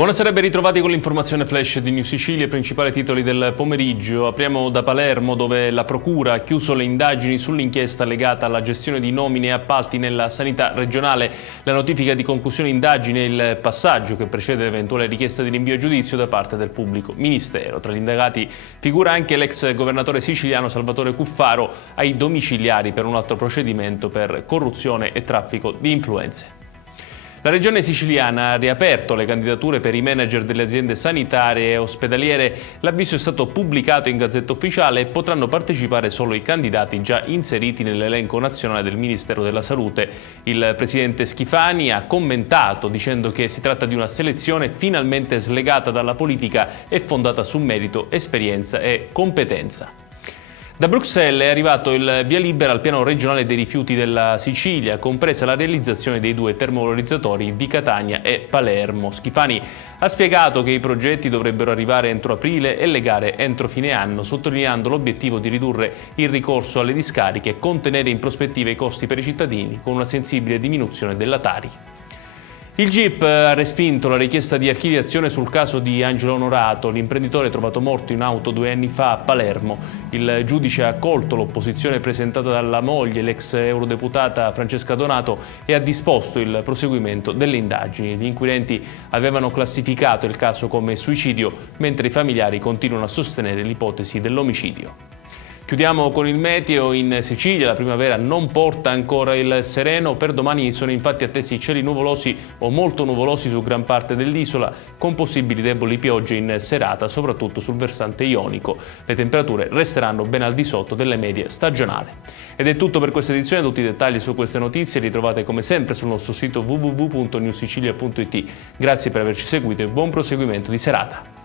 Buonasera e ben ritrovati con l'informazione flash di New Sicilia, i principali titoli del pomeriggio. Apriamo da Palermo, dove la Procura ha chiuso le indagini sull'inchiesta legata alla gestione di nomine e appalti nella sanità regionale. La notifica di conclusione indagini è il passaggio che precede l'eventuale richiesta di rinvio a giudizio da parte del pubblico ministero. Tra gli indagati figura anche l'ex governatore siciliano Salvatore Cuffaro, ai domiciliari per un altro procedimento per corruzione e traffico di influenze. La Regione siciliana ha riaperto le candidature per i manager delle aziende sanitarie e ospedaliere. L'avviso è stato pubblicato in Gazzetta Ufficiale e potranno partecipare solo i candidati già inseriti nell'elenco nazionale del Ministero della Salute. Il presidente Schifani ha commentato dicendo che si tratta di una selezione finalmente slegata dalla politica e fondata su merito, esperienza e competenza. Da Bruxelles è arrivato il via libera al piano regionale dei rifiuti della Sicilia, compresa la realizzazione dei 2 termovalorizzatori di Catania e Palermo. Schifani ha spiegato che i progetti dovrebbero arrivare entro aprile e le gare entro fine anno, sottolineando l'obiettivo di ridurre il ricorso alle discariche e contenere in prospettiva i costi per i cittadini, con una sensibile diminuzione della Tari. Il GIP ha respinto la richiesta di archiviazione sul caso di Angelo Onorato, l'imprenditore trovato morto in auto 2 anni fa a Palermo. Il giudice ha accolto l'opposizione presentata dalla moglie, l'ex eurodeputata Francesca Donato, e ha disposto il proseguimento delle indagini. Gli inquirenti avevano classificato il caso come suicidio, mentre i familiari continuano a sostenere l'ipotesi dell'omicidio. Chiudiamo con il meteo. In Sicilia la primavera non porta ancora il sereno. Per domani sono infatti attesi cieli nuvolosi o molto nuvolosi su gran parte dell'isola, con possibili deboli piogge in serata, soprattutto sul versante ionico. Le temperature resteranno ben al di sotto delle medie stagionali. Ed è tutto per questa edizione. Tutti i dettagli su queste notizie li trovate come sempre sul nostro sito www.newsicilia.it. Grazie per averci seguito e buon proseguimento di serata.